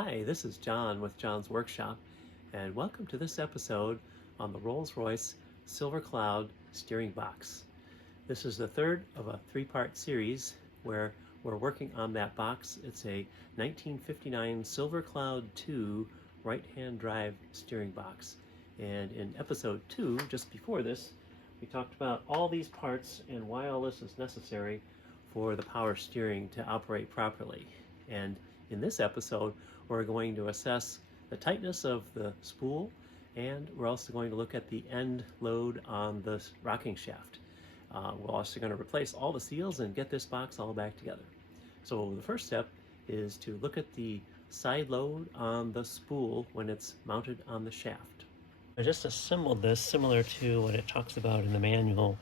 Hi, this is John with John's Workshop, and welcome to this episode on the Rolls-Royce Silver Cloud steering box. This is the third of a three-part series where we're working on that box. It's a 1959 Silver Cloud 2 right-hand drive steering box. And in episode 2, just before this, we talked about all these parts and why all this is necessary for the power steering to operate properly. And in this episode, we're going to assess the tightness of the spool, and we're also going to look at the end load on the rocking shaft. We're also going to replace all the seals and get this box all back together. So the first step is to look at the side load on the spool when it's mounted on the shaft. I just assembled this similar to what it talks about in the manual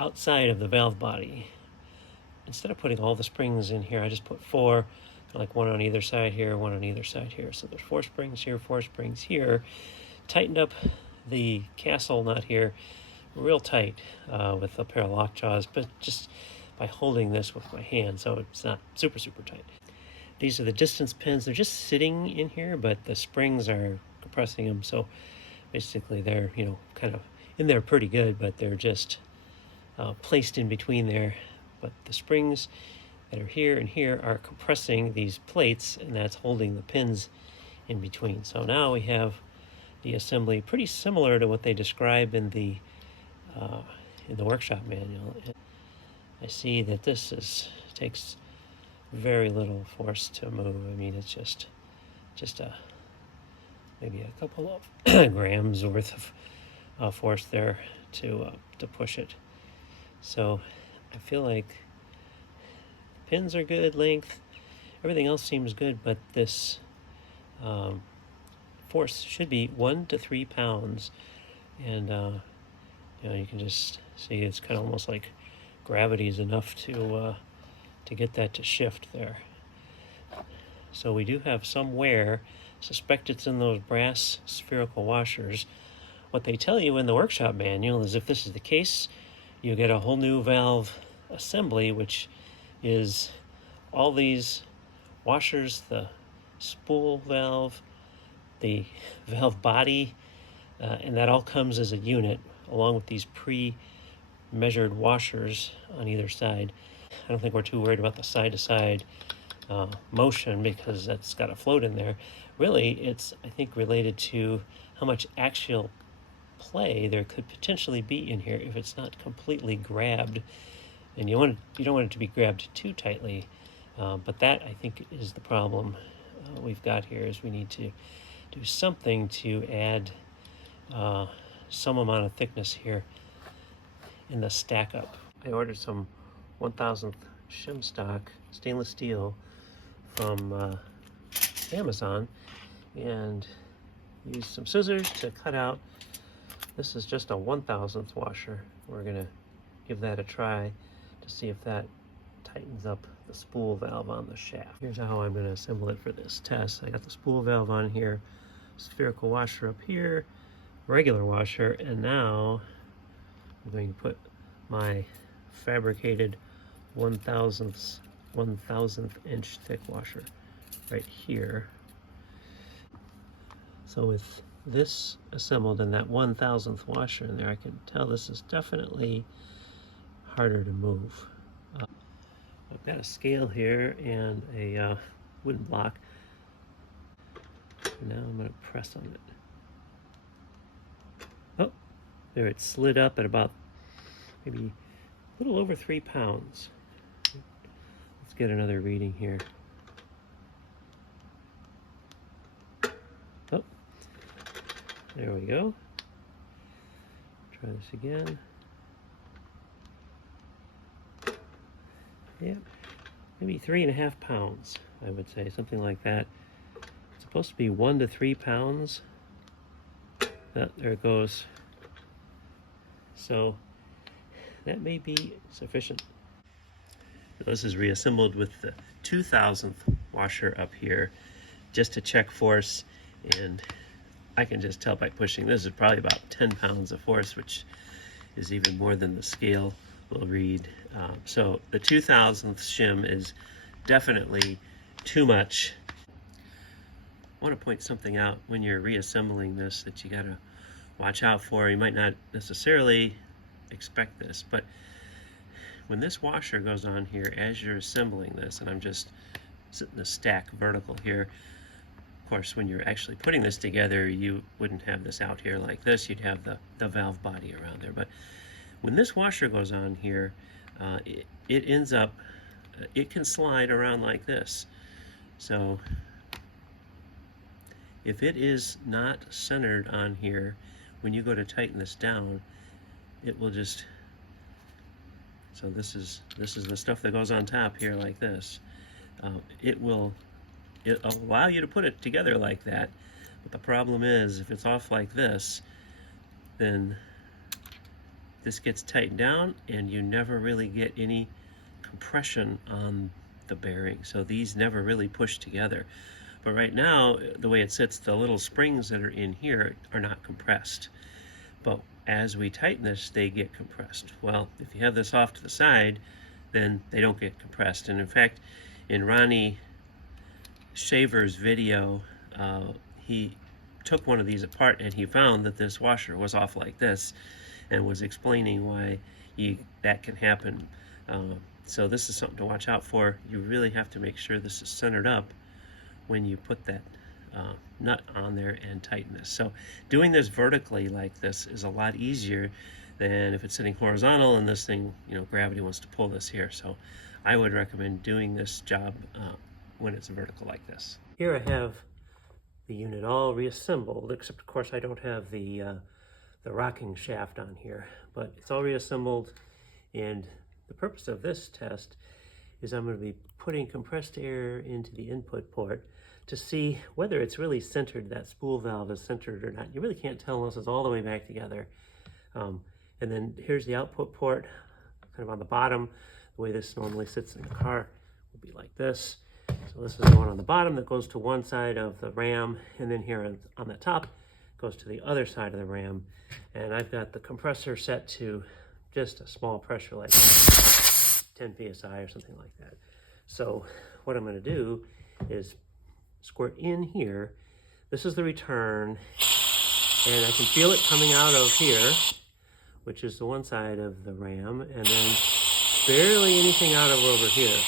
outside of the valve body. Instead of putting all the springs in here, I just put four, like one on either side here, one on either side here. So there's 4 springs here, 4 springs here. Tightened up the castle nut here real tight with a pair of lockjaws, but just by holding this with my hand, so it's not super tight. These are the distance pins. They're just sitting in here, but the springs are compressing them, so basically they're kind of in there pretty good, but they're just placed in between there. But the springs that are here and here are compressing these plates, and that's holding the pins in between. So now we have the assembly pretty similar to what they describe in the workshop manual. I see that this takes very little force to move. I mean, it's just maybe a couple of grams worth of force there to push it. So I feel like pins are good, length, everything else seems good, but this force should be 1 to 3 pounds, and you can just see it's kind of almost like gravity is enough to get that to shift there. So we do have some wear. Suspect it's in those brass spherical washers. What they tell you in the workshop manual is if this is the case, you get a whole new valve assembly, which is all these washers, the spool valve, the valve body, and that all comes as a unit along with these pre-measured washers on either side. I don't think we're too worried about the side-to-side motion because that's got a float in there. Really, it's, I think, related to how much axial play there could potentially be in here if it's not completely grabbed. And you don't want it to be grabbed too tightly, but that, I think, is the problem we've got here, is we need to do something to add some amount of thickness here in the stack up. I ordered some 1,000th Shim stock stainless steel from Amazon and used some scissors to cut out. This is just a 1,000th washer. We're gonna give that a try to see if that tightens up the spool valve on the shaft. Here's how I'm going to assemble it for this test. I got the spool valve on here, spherical washer up here, regular washer, and now I'm going to put my fabricated 1,000th inch thick washer right here. So with this assembled in that 1,000th washer in there, I can tell this is definitely harder to move. I've got a scale here and a wooden block. And now I'm going to press on it. Oh, there, it slid up at about maybe a little over 3 pounds. Let's get another reading here. Oh, there we go. Try this again. Yeah, maybe 3.5 pounds, I would say, something like that. It's supposed to be 1 to 3 pounds. Oh, there it goes. So that may be sufficient. This is reassembled with the 2,000th washer up here just to check force, and I can just tell by pushing. This is probably about 10 pounds of force, which is even more than the scale will read. So the 2,000th shim is definitely too much. want to point something out when you're reassembling this that you got to watch out for. You might not necessarily expect this, but when this washer goes on here as you're assembling this, and I'm just sitting the stack vertical here. Of course, when you're actually putting this together, you wouldn't have this out here like this. You'd have the valve body around there. But when this washer goes on here, it ends up, it can slide around like this. So if it is not centered on here, when you go to tighten this down, it will just, so this is the stuff that goes on top here like this. It'll allow you to put it together like that, but the problem is if it's off like this, then this gets tightened down and you never really get any compression on the bearing, so these never really push together. But right now, the way it sits, the little springs that are in here are not compressed, but as we tighten this, they get compressed. Well, if you have this off to the side, then they don't get compressed. And in fact, in Ronnie Shaver's video, he took one of these apart and he found that this washer was off like this and was explaining why that can happen. So this is something to watch out for. You really have to make sure this is centered up when you put that nut on there and tighten this. So doing this vertically like this is a lot easier than if it's sitting horizontal and this thing, gravity wants to pull this here. So I would recommend doing this job when it's vertical like this. Here I have the unit all reassembled, except of course I don't have the rocking shaft on here, but it's all reassembled. And the purpose of this test is I'm going to be putting compressed air into the input port to see whether it's really centered, that spool valve is centered or not. You really can't tell unless it's all the way back together. And then here's the output port, kind of on the bottom. The way this normally sits in the car will be like this. So this is the one on the bottom that goes to one side of the ram, and then here on the top goes to the other side of the ram. And I've got the compressor set to just a small pressure, like 10 psi or something like that. So what I'm going to do is squirt in here. This is the return, and I can feel it coming out of here, which is the one side of the ram, and then barely anything out of over here.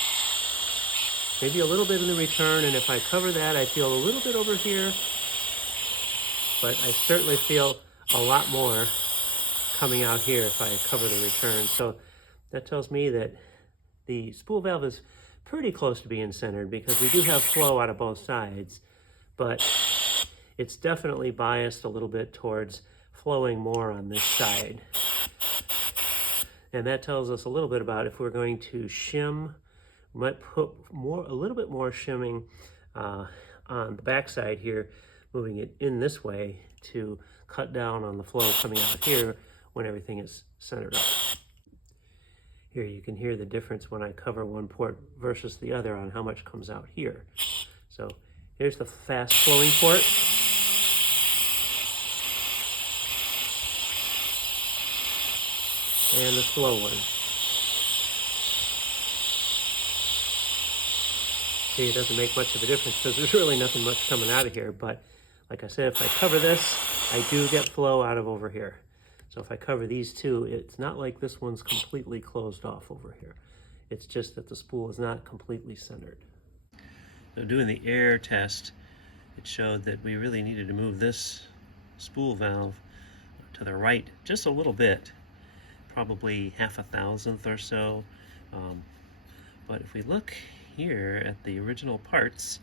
Maybe a little bit in the return, and if I cover that, I feel a little bit over here, but I certainly feel a lot more coming out here if I cover the return. So that tells me that the spool valve is pretty close to being centered, because we do have flow out of both sides, but it's definitely biased a little bit towards flowing more on this side. And that tells us a little bit about if we're going to shim, we might put a little bit more shimming on the back side here, moving it in this way to cut down on the flow coming out here when everything is centered up. Here you can hear the difference when I cover one port versus the other on how much comes out here. So here's the fast flowing port. And the slow one. See, it doesn't make much of a difference because there's really nothing much coming out of here. But like I said, if I cover this, I do get flow out of over here. So if I cover these two, it's not like this one's completely closed off over here. It's just that the spool is not completely centered. So doing the air test, it showed that we really needed to move this spool valve to the right just a little bit, probably 0.5 or so. But if we look here at the original parts,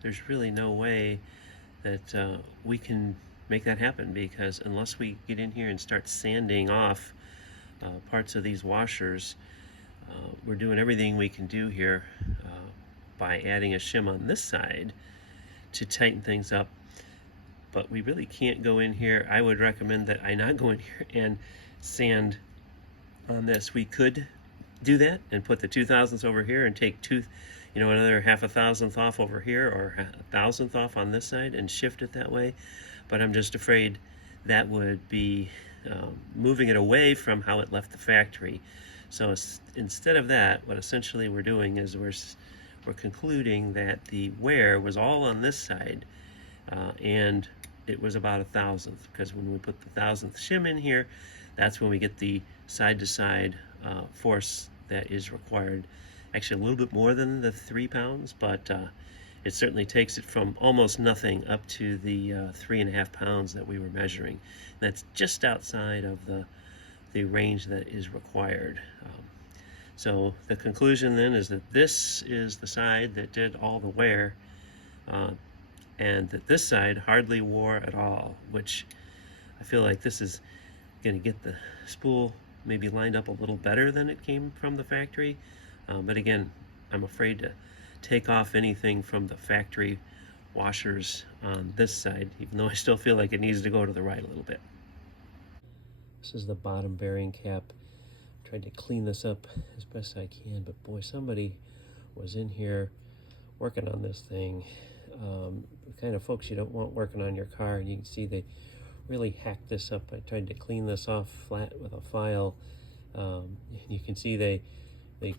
there's really no way that we can make that happen, because unless we get in here and start sanding off parts of these washers, we're doing everything we can do here by adding a shim on this side to tighten things up. But we really can't go in here. I would recommend that I not go in here and sand on this. We could do that and put the 0.002 over here and take another 0.5 off over here, or 1,000th off on this side, and shift it that way. But I'm just afraid that would be moving it away from how it left the factory. So instead of that, what essentially we're doing is we're concluding that the wear was all on this side, and it was about 1/1000th, because when we put the 1/1000th shim in here, that's when we get the side-to-side force that is required. Actually, a little bit more than the 3 pounds, but it certainly takes it from almost nothing up to the 3.5 pounds that we were measuring. That's just outside of the range that is required. So the conclusion then is that this is the side that did all the wear, and that this side hardly wore at all, which I feel like this is going to get the spool maybe lined up a little better than it came from the factory. But again, I'm afraid to take off anything from the factory washers on this side, even though I still feel like it needs to go to the right a little bit. This is the bottom bearing cap. Tried to clean this up as best I can, but boy, somebody was in here working on this thing. The kind of folks you don't want working on your car, and you can see they really hacked this up. I tried to clean this off flat with a file. You can see they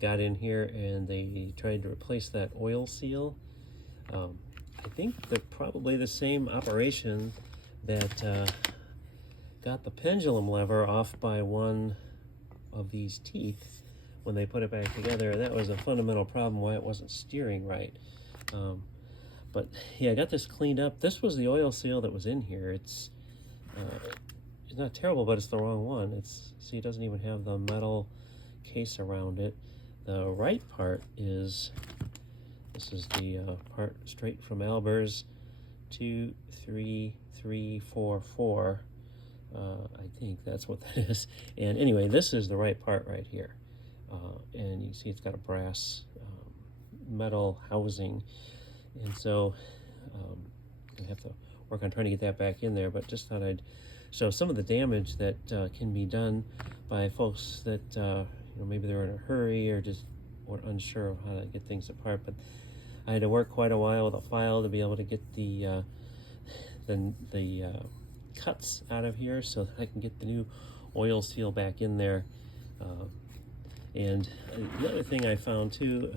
got in here and they tried to replace that oil seal. I think they're probably the same operation that got the pendulum lever off by one of these teeth when they put it back together. That was a fundamental problem why it wasn't steering right. But yeah, I got this cleaned up. This was the oil seal that was in here. It's not terrible, but it's the wrong one. See, it doesn't even have the metal case around it. The right part is, this is the part straight from Albers, 23344. I think that's what that is. And anyway, this is the right part right here. And you see it's got a brass metal housing. And so I have to work on trying to get that back in there, but just thought I'd show some of the damage that can be done by folks that maybe they're in a hurry or just were unsure of how to get things apart. But I had to work quite a while with a file to be able to get the cuts out of here so that I can get the new oil seal back in there. And the other thing I found too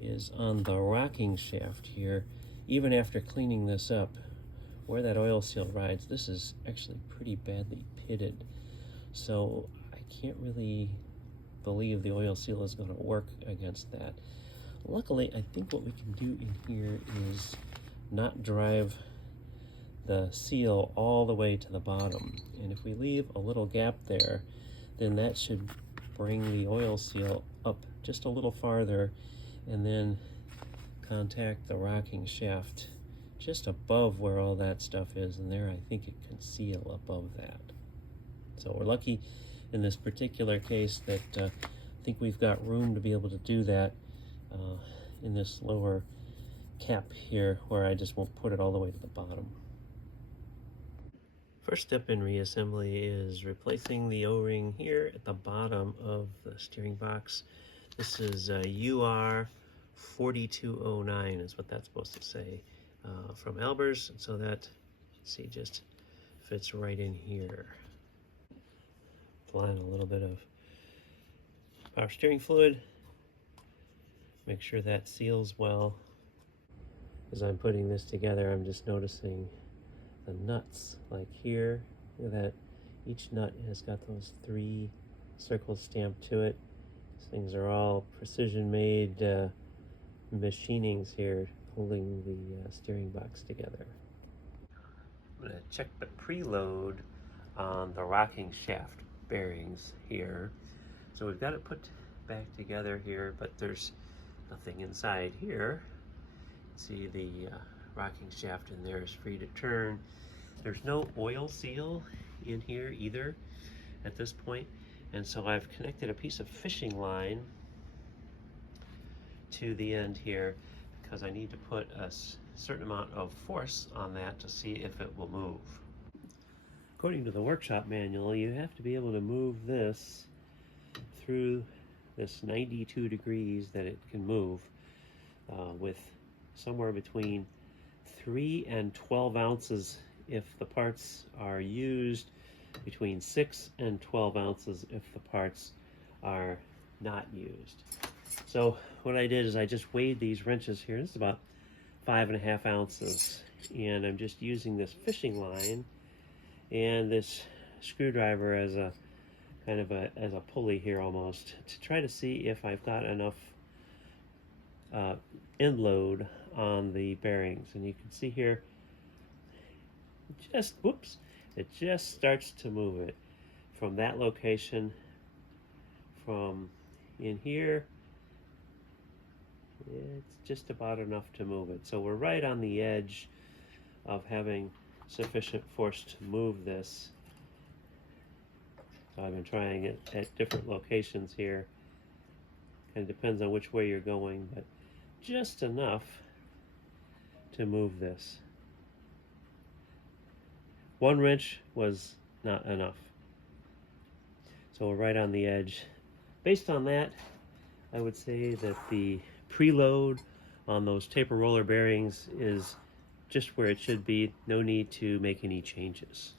is on the rocking shaft here, even after cleaning this up, where that oil seal rides, this is actually pretty badly pitted. So I can't really believe the oil seal is going to work against that. Luckily, I think what we can do in here is not drive the seal all the way to the bottom. And if we leave a little gap there, then that should bring the oil seal up just a little farther and then contact the rocking shaft just above where all that stuff is, and there I think it can seal above that. So we're lucky in this particular case that I think we've got room to be able to do that in this lower cap here, where I just won't put it all the way to the bottom. First step in reassembly is replacing the O-ring here at the bottom of the steering box. This is UR 4209 is what that's supposed to say from Albers, so that, see, just fits right in here. Applying a little bit of power steering fluid, make sure that seals well. As I'm putting this together, I'm just noticing the nuts, like here, look at that, each nut has got those 3 circles stamped to it. These things are all precision made machinings here, holding the steering box together. I'm going to check the preload on the rocking shaft bearings here. So we've got it put back together here, but there's nothing inside here. See, the rocking shaft in there is free to turn. There's no oil seal in here either at this point, and so I've connected a piece of fishing line to the end here because I need to put a certain amount of force on that to see if it will move. According to the workshop manual, you have to be able to move this through this 92 degrees that it can move with somewhere between 3 and 12 ounces if the parts are used, between 6 and 12 ounces if the parts are not used. So what I did is I just weighed these wrenches here. This is about 5.5 ounces, and I'm just using this fishing line and this screwdriver as a kind of as a pulley here almost, to try to see if I've got enough end load on the bearings. And you can see here, it just starts to move it from that location, from in here. It's just about enough to move it. So we're right on the edge of having sufficient force to move this. So I've been trying it at different locations here. Kind of depends on which way you're going, but just enough to move this. One wrench was not enough. So we're right on the edge. Based on that, I would say that the preload on those taper roller bearings is just where it should be. No need to make any changes.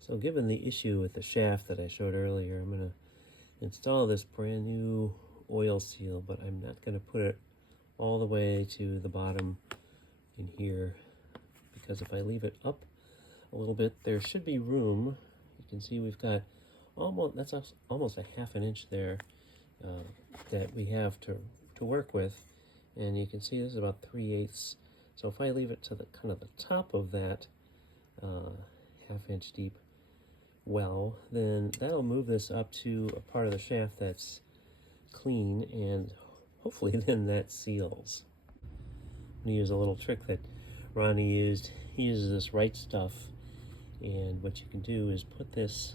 So given the issue with the shaft that I showed earlier, I'm going to install this brand new oil seal, but I'm not going to put it all the way to the bottom in here, because if I leave it up a little bit, there should be room. You can see we've got almost a half an inch there that we have to work with, and you can see this is about 3/8. So if I leave it to the kind of the top of that half-inch deep well, then that'll move this up to a part of the shaft that's clean, and hopefully then that seals. I'm going to use a little trick that Ronnie used. He uses this right stuff, and what you can do is put this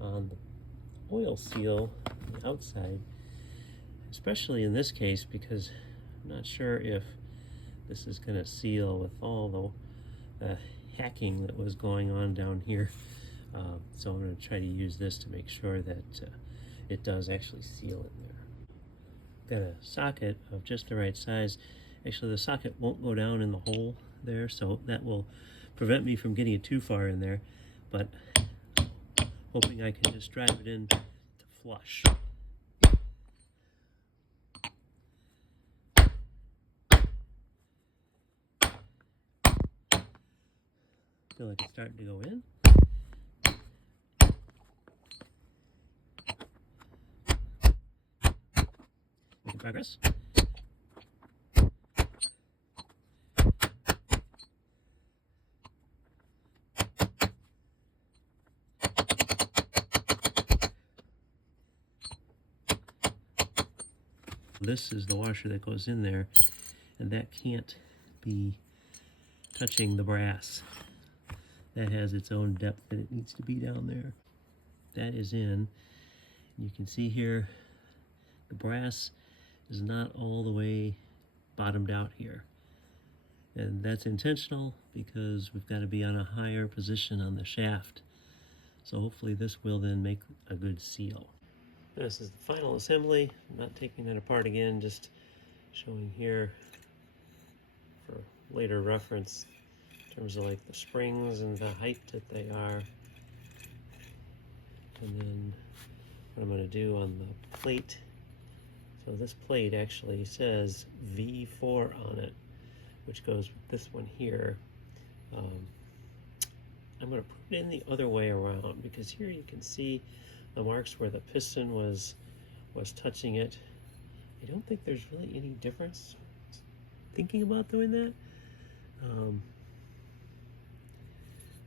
on the oil seal on the outside, especially in this case because I'm not sure if this is going to seal with all the hacking that was going on down here. So I'm going to try to use this to make sure that it does actually seal in there. Got a socket of just the right size. Actually, the socket won't go down in the hole there, so that will prevent me from getting it too far in there, but hoping I can just drive it in to flush. Feel like it's starting to go in. Making progress. This is the washer that goes in there, and that can't be touching the brass. That has its own depth that it needs to be down there. That is in. You can see here the brass is not all the way bottomed out here. And that's intentional because we've got to be on a higher position on the shaft. So hopefully this will then make a good seal. This is the final assembly. I'm not taking it apart again, just showing here for later reference in terms of like the springs and the height that they are. And then what I'm going to do on the plate. So this plate actually says V4 on it, which goes with this one here. I'm going to put it in the other way around, because here you can see the marks where the piston was touching it. I don't think there's really any difference thinking about doing that.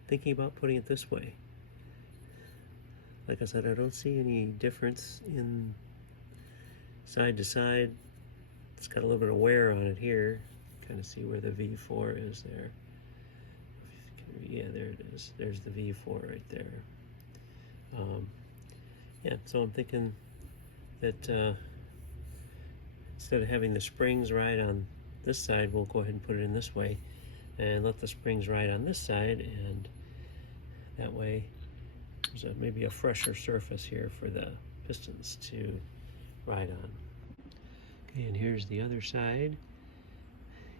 Thinking about putting it this way. Like I said, I don't see any difference in side to side. It's got a little bit of wear on it here. Kind of see where the V4 is there. Yeah, there it is. There's the V4 right there. Yeah, so I'm thinking that instead of having the springs ride on this side, we'll go ahead and put it in this way and let the springs ride on this side, and that way there's maybe a fresher surface here for the pistons to ride on. Okay, and here's the other side.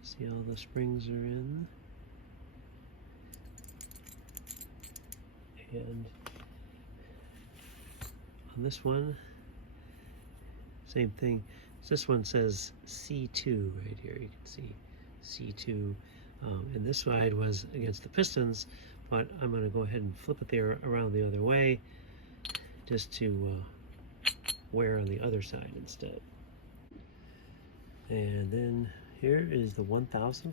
See all the springs are in. And on this one, Same thing. This one says C2 right here. You can see C2. And this side was against the pistons, but I'm going to go ahead and flip it there around the other way just to wear on the other side instead. And then here is the 1,000th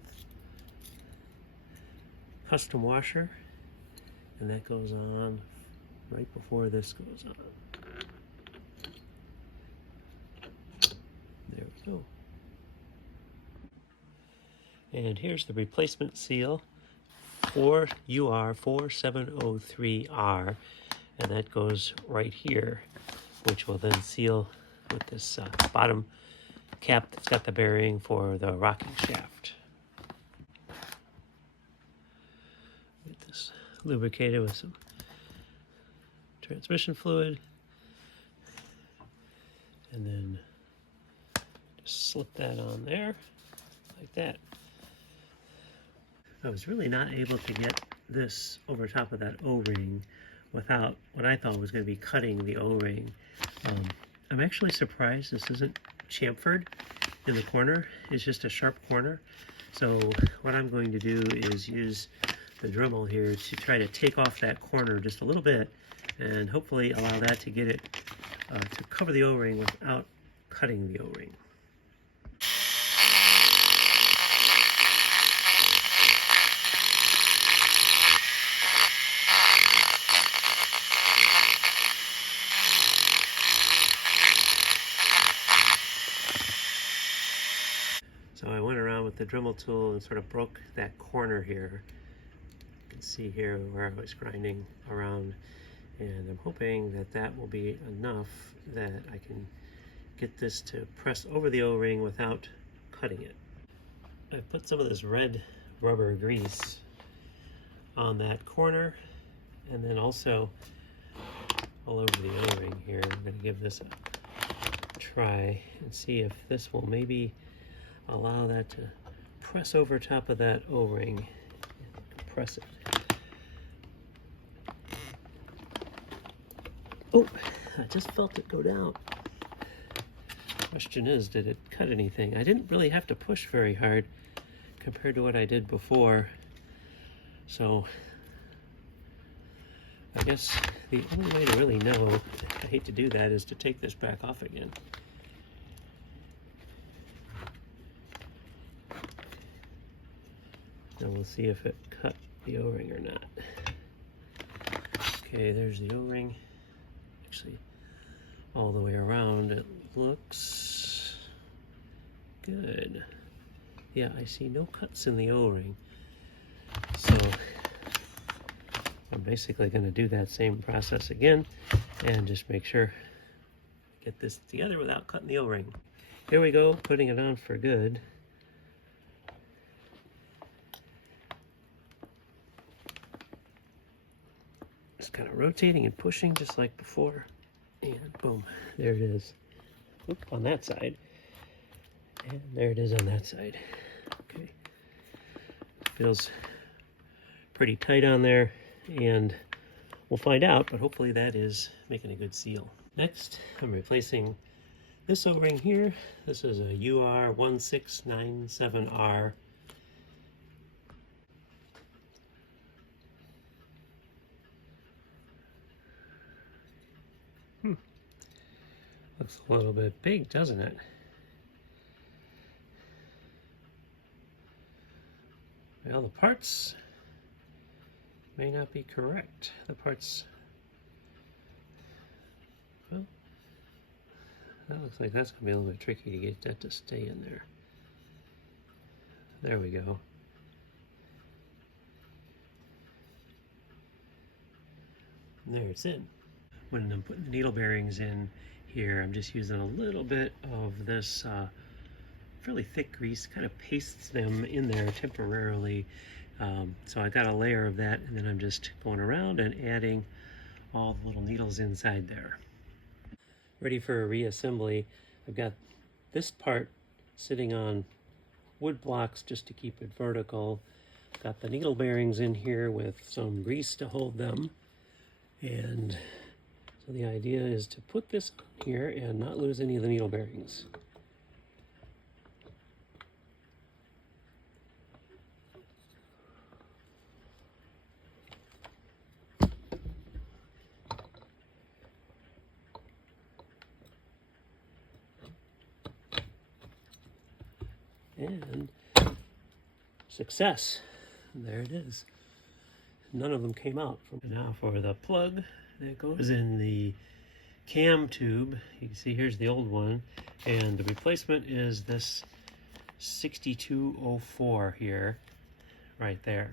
custom washer, and that goes on right before this goes on. There we go. And here's the replacement seal for UR 4703R, and that goes right here, which will then seal with this bottom cap that's got the bearing for the rocking shaft. Get this lubricated with some transmission fluid, and then just slip that on there like that. I was really not able to get this over top of that O-ring without what I thought was going to be cutting the O-ring. I'm actually surprised this isn't chamfered in the corner. It's just a sharp corner. So what I'm going to do is use the Dremel here to try to take off that corner just a little bit and hopefully allow that to get it to cover the O-ring without cutting the O-ring. So I went around with the Dremel tool and sort of broke that corner here. You can see here where I was grinding around, and I'm hoping that that will be enough that I can get this to press over the O-ring without cutting it. I put some of this red rubber grease on that corner, and then also all over the O-ring here. I'm going to give this a try and see if this will maybe allow that to press over top of that O-ring and compress it. Oh, I just felt it go down. Question is, did it cut anything? I didn't really have to push very hard compared to what I did before. So I guess the only way to really know, I hate to do that, is to take this back off again. And we'll see if it cut the O-ring or not. Okay, there's the O-ring. Actually, all the way around, it looks good. Yeah, I see no cuts in the O-ring. So I'm basically going to do that same process again and just make sure I get this together without cutting the O-ring. Here we go, putting it on for good. Just kind of rotating and pushing just like before, and boom, there it is. Oop, on that side, and there it is on that side. Okay, feels pretty tight on there, and we'll find out, but hopefully that is making a good seal. Next, I'm replacing this O-ring here. This is a UR 1697R. Looks a little bit big, doesn't it? Well, the parts may not be correct. The parts, well, that looks like that's going to be a little bit tricky to get that to stay in there. There we go. And there it's in. When I'm putting the needle bearings in here, I'm just using a little bit of this fairly thick grease, kind of pastes them in there temporarily. So I got a layer of that, and then I'm just going around and adding all the little needles inside there. Ready for a reassembly. I've got this part sitting on wood blocks just to keep it vertical. Got the needle bearings in here with some grease to hold them, and So the idea is to put this here and not lose any of the needle bearings. And success. There it is. None of them came out. Now for the plug that goes in the cam tube. You can see here's the old one, and the replacement is this 6204 here, right there.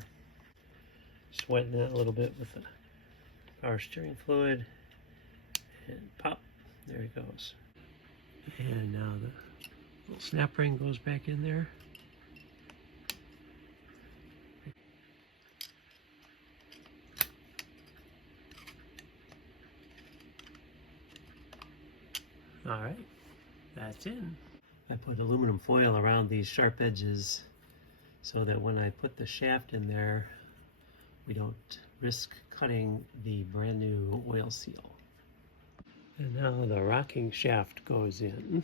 Just wetting that a little bit with the power steering fluid, and pop, there it goes. And now the little snap ring goes back in there. All right, that's in. I put aluminum foil around these sharp edges so that when I put the shaft in there, we don't risk cutting the brand new oil seal. And now the rocking shaft goes in.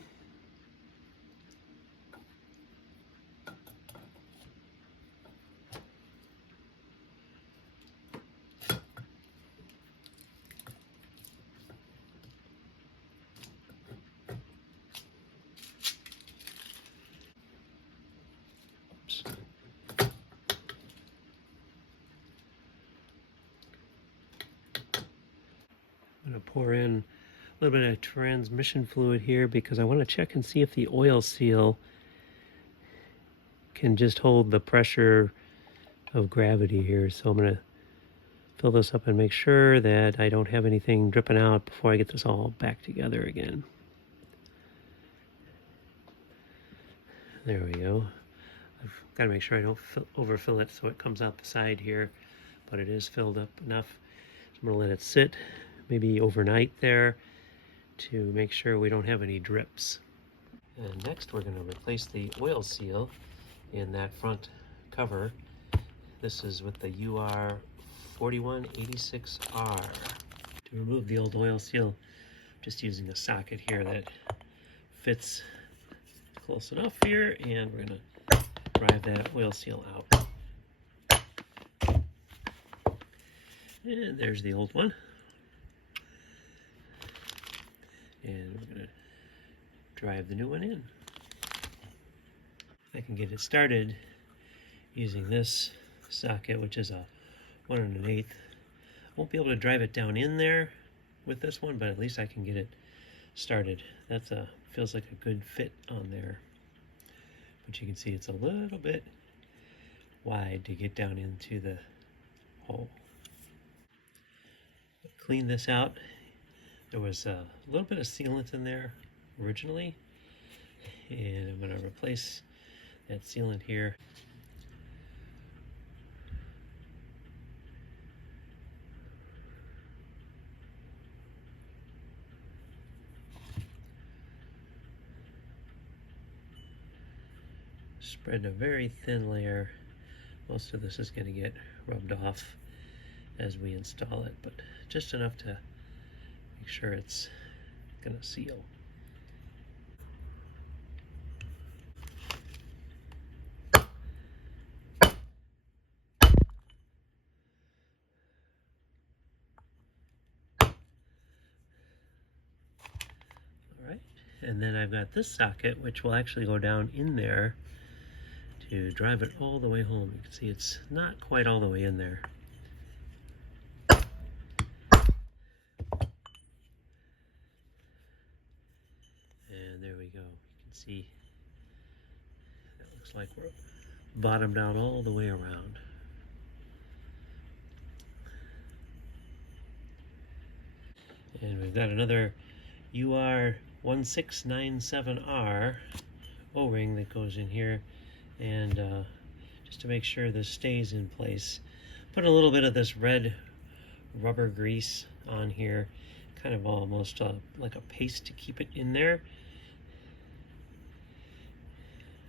I'm going to pour in a little bit of transmission fluid here because I want to check and see if the oil seal can just hold the pressure of gravity here. So I'm going to fill this up and make sure that I don't have anything dripping out before I get this all back together again. There we go. I've got to make sure I don't overfill it so it comes out the side here, but it is filled up enough. So I'm going to let it sit maybe overnight there to make sure we don't have any drips. And next we're going to replace the oil seal in that front cover. This is with the UR 4186R. To remove the old oil seal, I'm just using a socket here that fits close enough here, and we're going to drive that oil seal out. And there's the old one. And we're going to drive the new one in. I can get it started using this socket, which is a 1 1/8. Won't be able to drive it down in there with this one, but at least I can get it started. That's feels like a good fit on there. But you can see it's a little bit wide to get down into the hole. Clean this out. There was a little bit of sealant in there originally, and I'm going to replace that sealant here. Spread a very thin layer. Most of this is going to get rubbed off as we install it, but just enough to make sure it's going to seal. Alright, and then I've got this socket which will actually go down in there to drive it all the way home. You can see it's not quite all the way in there. And there we go. You can see that looks like we're bottomed out all the way around. And we've got another UR 1697R O-ring that goes in here, and just to make sure this stays in place, put a little bit of this red rubber grease on here, kind of almost like a paste to keep it in there.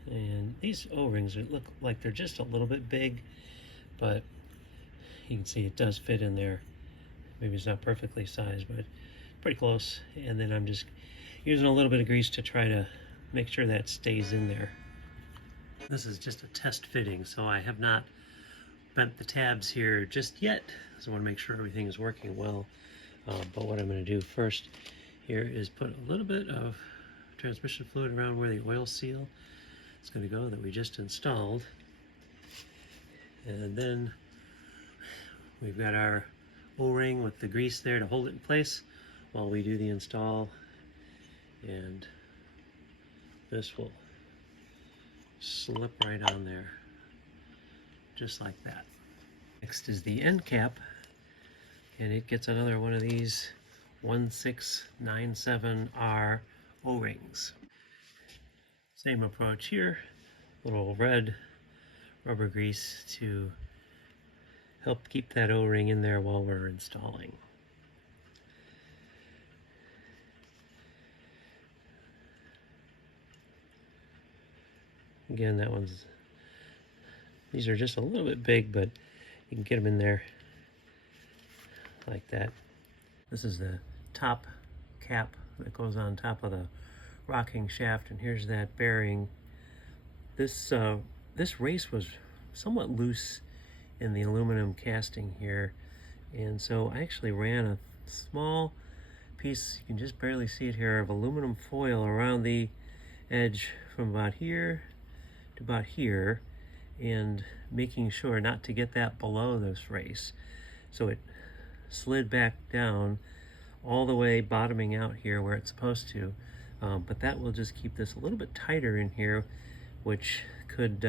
And these O-rings look like they're just a little bit big, but you can see it does fit in there. Maybe it's not perfectly sized, but pretty close, and then I'm just using a little bit of grease to try to make sure that stays in there. This is just a test fitting, so I have not bent the tabs here just yet, so I want to make sure everything is working well. But what I'm going to do first here is put a little bit of transmission fluid around where the oil seal is going to go that we just installed. And then we've got our O-ring with the grease there to hold it in place while we do the install. And this will slip right on there, just like that. Next is the end cap, and it gets another one of these 1697R O-rings. Same approach here, little red rubber grease to help keep that O-ring in there while we're installing. Again, these are just a little bit big, but you can get them in there like that. This is the top cap that goes on top of the rocking shaft, and here's that bearing. This race was somewhat loose in the aluminum casting here, and so I actually ran a small piece, you can just barely see it here, of aluminum foil around the edge from about here to about here, and making sure not to get that below this race. So it slid back down all the way, bottoming out here where it's supposed to. But that will just keep this a little bit tighter in here, which could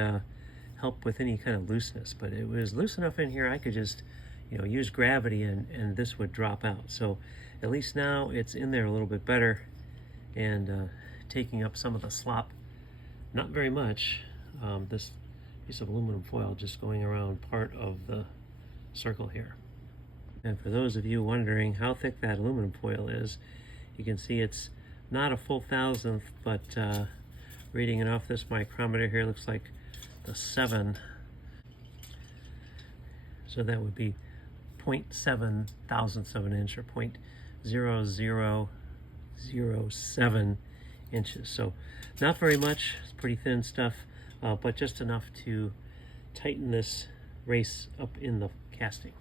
help with any kind of looseness. But it was loose enough in here I could just, use gravity and this would drop out. So at least now it's in there a little bit better and taking up some of the slop. Not very much. This piece of aluminum foil just going around part of the circle here. And for those of you wondering how thick that aluminum foil is, you can see it's not a full thousandth, but reading it off this micrometer here looks like the 7. So that would be 0.7 thousandths of an inch, or 0.0007 inches. So not very much, it's pretty thin stuff, but just enough to tighten this race up in the casting.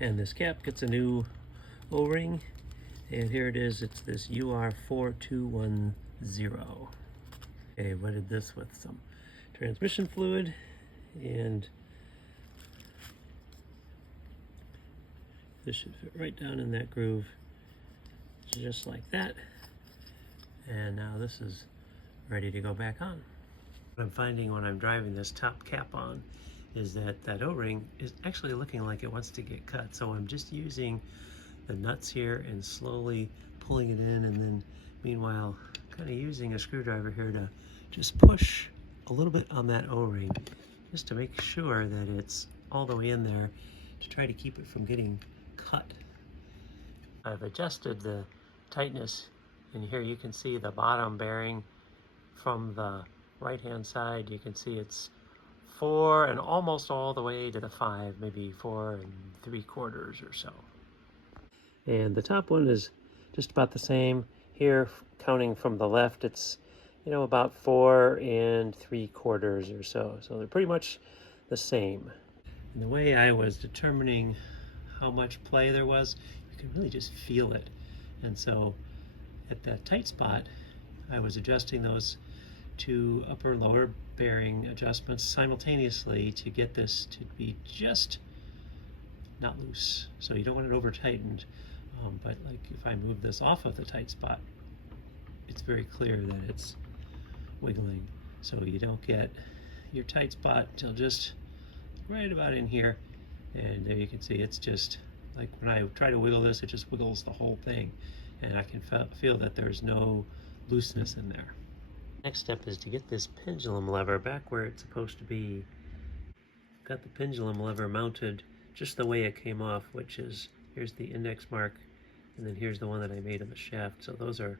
And this cap gets a new O-ring, and here it is. It's this UR4210. Okay, wetted this with some transmission fluid, and this should fit right down in that groove, just like that. And now this is ready to go back on. What I'm finding when I'm driving this top cap on is that that O-ring is actually looking like it wants to get cut. So I'm just using the nuts here and slowly pulling it in, and then meanwhile kind of using a screwdriver here to just push a little bit on that O-ring just to make sure that it's all the way in there to try to keep it from getting cut. I've adjusted the tightness, and here you can see the bottom bearing from the right hand side. You can see it's 4 and almost all the way to the 5, maybe 4 3/4 or so. And the top one is just about the same. Here, counting from the left, it's about 4 3/4 or so. So they're pretty much the same. And the way I was determining how much play there was, you can really just feel it. And so at that tight spot, I was adjusting those to upper lower bearing adjustments simultaneously to get this to be just not loose. So you don't want it over tightened, but like if I move this off of the tight spot, it's very clear that it's wiggling. So you don't get your tight spot till just right about in here, and there you can see it's just like when I try to wiggle this, it just wiggles the whole thing, and I can feel that there's no looseness in there. Next step is to get this pendulum lever back where it's supposed to be. Got the pendulum lever mounted just the way it came off, which is, here's the index mark, and then here's the one that I made on the shaft. So those are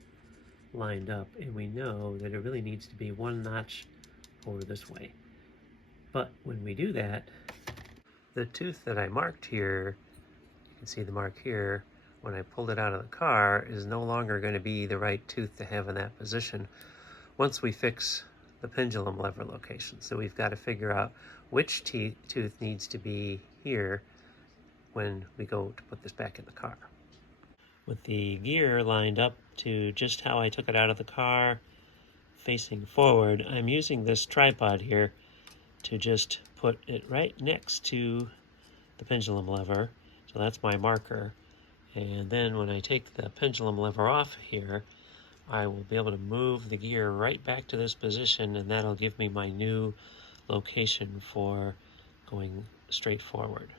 lined up, and we know that it really needs to be 1 notch over this way. But when we do that, the tooth that I marked here, you can see the mark here, when I pulled it out of the car is no longer going to be the right tooth to have in that position once we fix the pendulum lever location. So we've got to figure out which tooth needs to be here when we go to put this back in the car. With the gear lined up to just how I took it out of the car, facing forward, I'm using this tripod here to just put it right next to the pendulum lever. So that's my marker. And then when I take the pendulum lever off here, I will be able to move the gear right back to this position, and that'll give me my new location for going straight forward.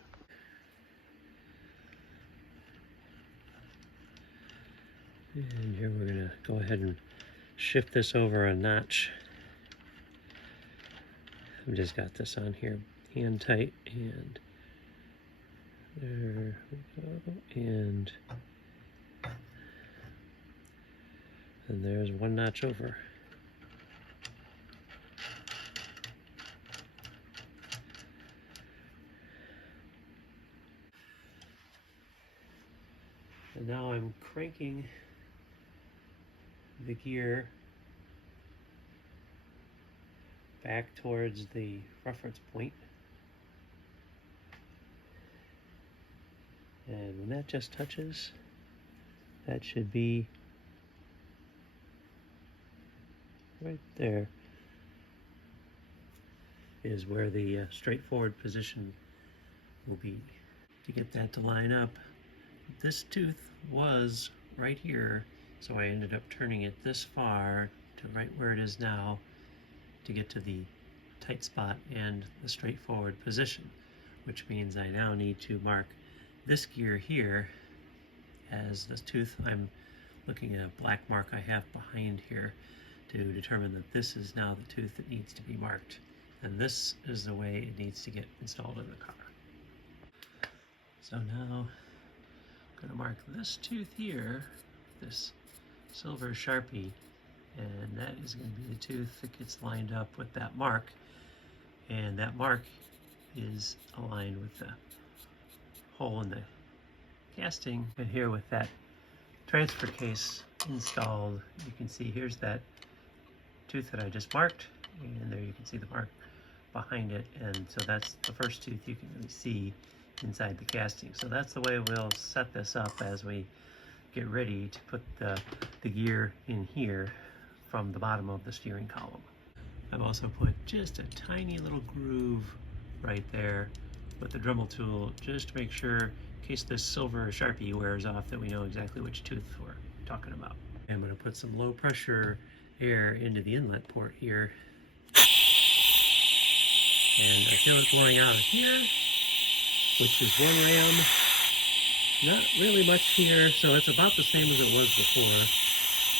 And here we're going to go ahead and shift this over a notch. I've just got this on here hand tight, and there we go, and there's one notch over. And now I'm cranking the gear back towards the reference point. And when that just touches, that should be right there, is where the straightforward position will be. To get that to line up, this tooth was right here, so I ended up turning it this far to right where it is now to get to the tight spot and the straightforward position, which means I now need to mark this gear here as the tooth. I'm looking at a black mark I have behind here to determine that this is now the tooth that needs to be marked, and this is the way it needs to get installed in the car. So now I'm going to mark this tooth here, this silver Sharpie, and that is going to be the tooth that gets lined up with that mark, and that mark is aligned with the hole in the casting. And here with that transfer case installed, you can see here's that tooth that I just marked, and there you can see the mark behind it, and so that's the first tooth you can really see inside the casting. So that's the way we'll set this up as we get ready to put the gear in here from the bottom of the steering column. I've also put just a tiny little groove right there with the Dremel tool, just to make sure, in case this silver Sharpie wears off, that we know exactly which tooth we're talking about. I'm going to put some low pressure air into the inlet port here, and I feel it blowing out of here, which is 1 ram. Not really much here, so it's about the same as it was before,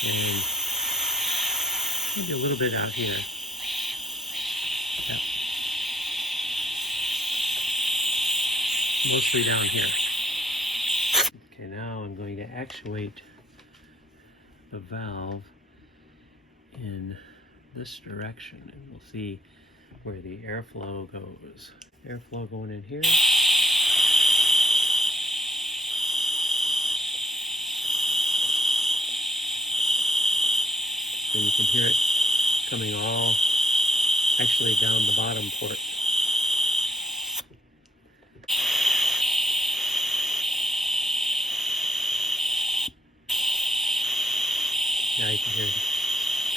and maybe a little bit out here. Yep. Mostly down here. Okay, now I'm going to actuate the valve in this direction, and we'll see where the airflow goes. Airflow going in here. So you can hear it coming all actually down the bottom port. Now you can hear it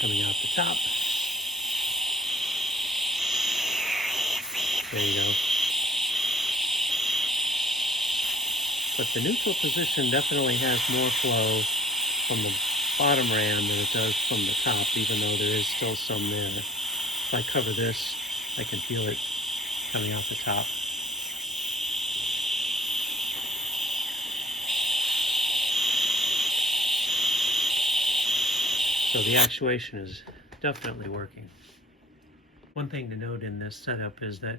coming out the top. There you go. But the neutral position definitely has more flow from the bottom ram than it does from the top, even though there is still some there. If I cover this, I can feel it coming out the top. So the actuation is definitely working. One thing to note in this setup is that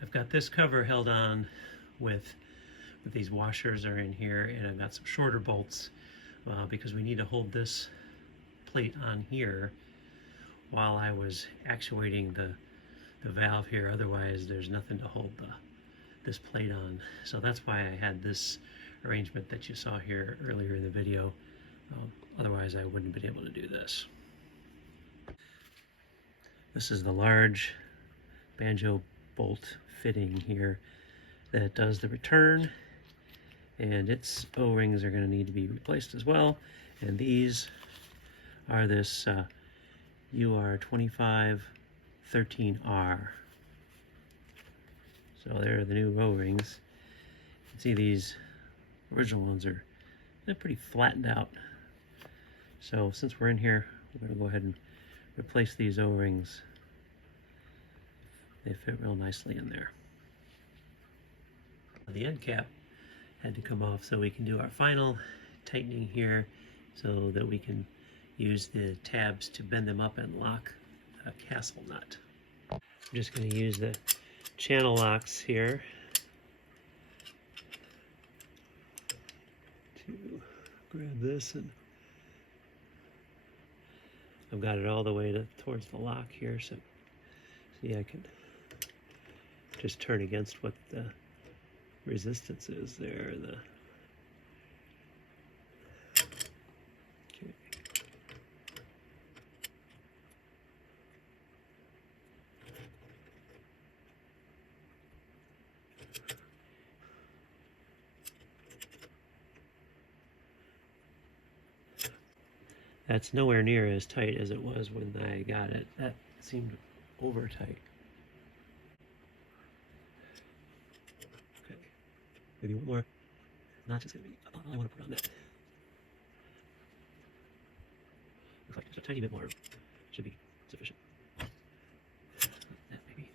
I've got this cover held on with these washers are in here, and I've got some shorter bolts because we need to hold this plate on here while I was actuating the valve here. Otherwise there's nothing to hold this plate on. So that's why I had this arrangement that you saw here earlier in the video. Otherwise I wouldn't have been able to do this. This is the large banjo bolt fitting here that does the return, and its O-rings are going to need to be replaced as well. And these are this UR2513R. So there are the new O-rings. You can see these original ones they're pretty flattened out. So since we're in here, we're going to go ahead and replace these O-rings. They fit real nicely in there. The end cap had to come off so we can do our final tightening here so that we can use the tabs to bend them up and lock a castle nut. I'm just going to use the channel locks here to grab this, and I've got it all the way towards the lock here, so see, I can just turn against what the resistance is there. Okay. That's nowhere near as tight as it was when I got it. That seemed over tight. Okay, maybe one more notch is going to be about all I want to put on that. Looks like just a tiny bit more should be sufficient. That maybe.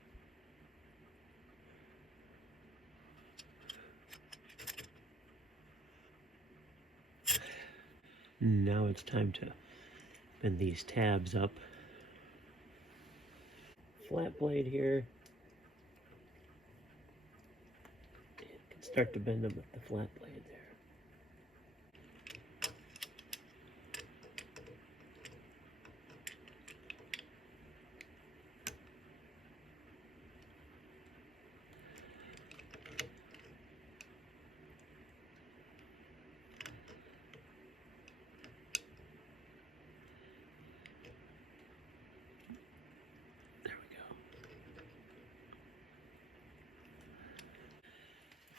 Now it's time to bend these tabs up. Flat blade here. You can start to bend them with the flat blade there.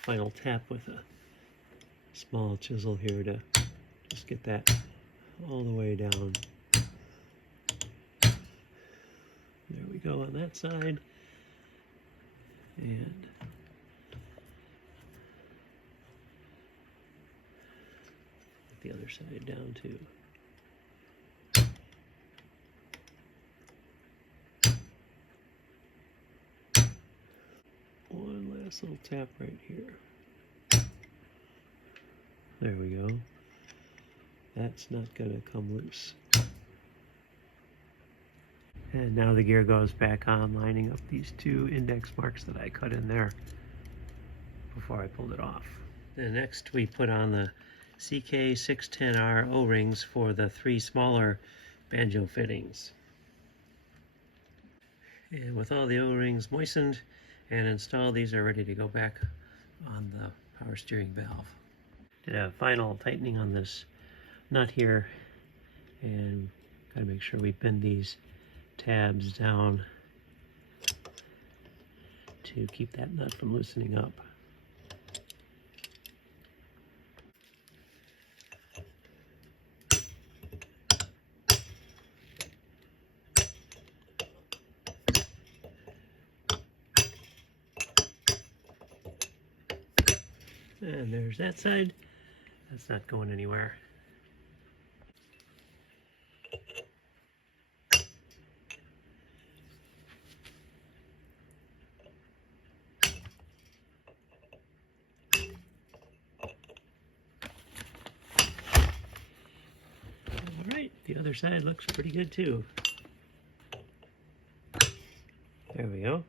Final tap with a small chisel here to just get that all the way down. There we go on that side. And the other side down too. One last little tap right here. There we go. That's not going to come loose. And now the gear goes back on, lining up these two index marks that I cut in there before I pulled it off. And next we put on the CK610R O-rings for the three smaller banjo fittings. And with all the O-rings moistened and installed, these are ready to go back on the power steering valve. Did a final tightening on this nut here, and got to make sure we bend these tabs down to keep that nut from loosening up. And there's that side. That's not going anywhere. Alright, the other side looks pretty good too. There we go.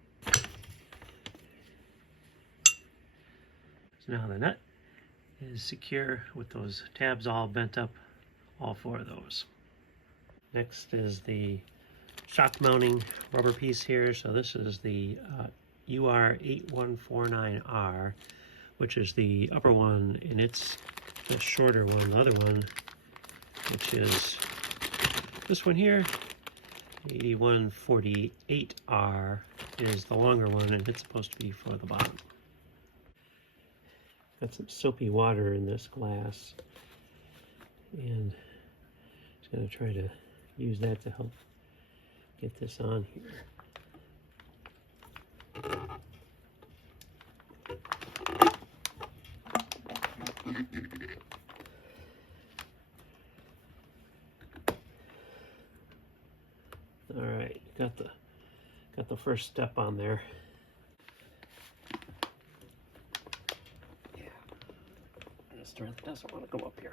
So now the nut is secure with those tabs all bent up, all four of those. Next is the shock mounting rubber piece here. So this is the UR8149R which is the upper one, and it's the shorter one. The other one, which is this one here, 8148R, is the longer one, and it's supposed to be for the bottom. Got some soapy water in this glass, and just going to try to use that to help get this on here. All right, got the first step on there. Yeah, this doesn't want to go up here.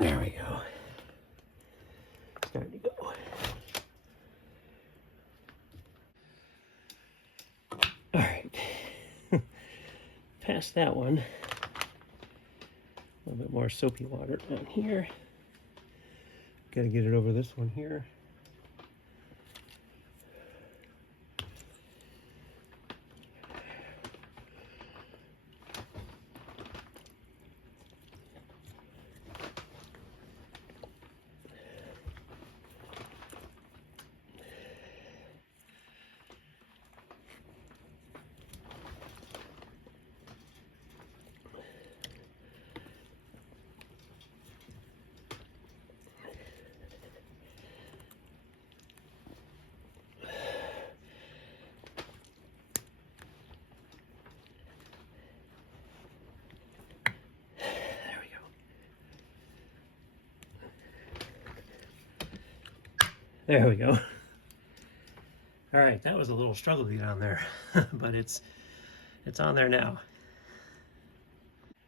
There we go. Starting to go. All right. Past that one. A little bit more soapy water on here. Got to get it over this one here. There we go. All right, that was a little struggle to get on there, but it's on there now.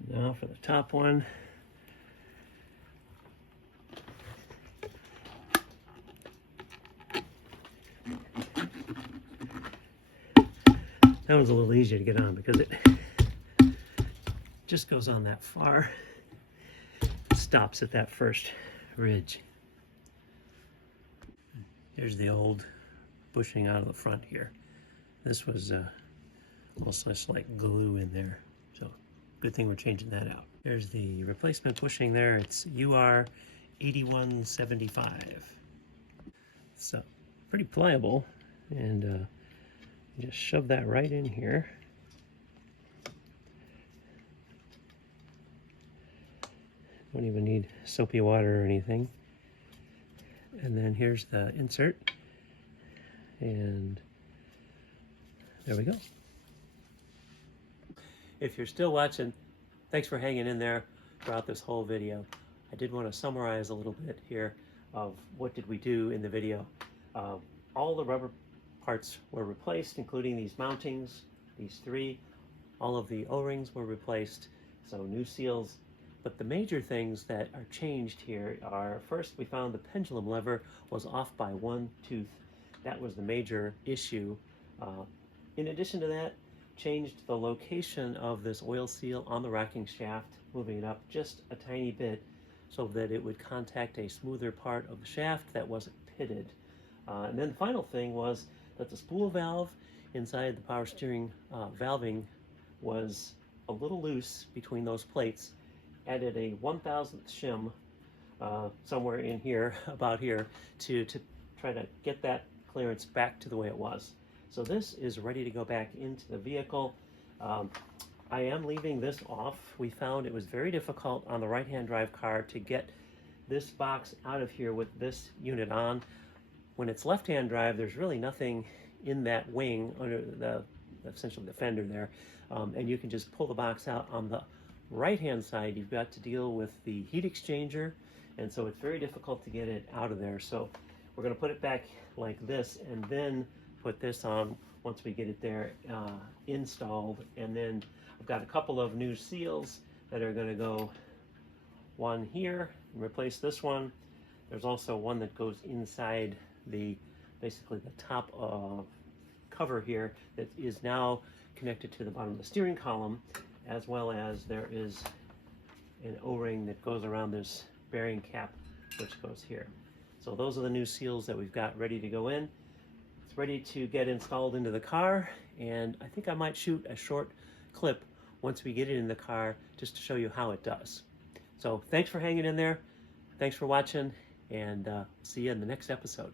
Now for the top one. That one's a little easier to get on because it just goes on that far. It stops at that first ridge. Here's the old bushing out of the front here. This was almost just like glue in there. So good thing we're changing that out. There's the replacement bushing there. It's UR 8175. So pretty pliable, and just shove that right in here. Don't even need soapy water or anything. And then here's the insert, and there we go. If you're still watching, thanks for hanging in there throughout this whole video. I did want to summarize a little bit here of what did we do in the video. All the rubber parts were replaced, including these mountings, these three. All of the O-rings were replaced, so new seals. But the major things that are changed here are, first, we found the pendulum lever was off by one tooth. That was the major issue. In addition to that, changed the location of this oil seal on the racking shaft, moving it up just a tiny bit so that it would contact a smoother part of the shaft that wasn't pitted. And then the final thing was that the spool valve inside the power steering valving was a little loose between those plates. Added a 1,000th shim somewhere in here, about here, to try to get that clearance back to the way it was. So this is ready to go back into the vehicle. I am leaving this off. We found it was very difficult on the right-hand drive car to get this box out of here with this unit on. When it's left-hand drive, there's really nothing in that wing under the essentially the fender there, and you can just pull the box out. On the right-hand side, you've got to deal with the heat exchanger, and so it's very difficult to get it out of there. So we're going to put it back like this, and then put this on once we get it there installed. And then I've got a couple of new seals that are going to go, one here and replace this one. There's also one that goes inside the basically the top cover here that is now connected to the bottom of the steering column, as well as there is an O-ring that goes around this bearing cap, which goes here. So those are the new seals that we've got ready to go in. It's ready to get installed into the car, and I think I might shoot a short clip once we get it in the car just to show you how it does. So thanks for hanging in there. Thanks for watching, and see you in the next episode.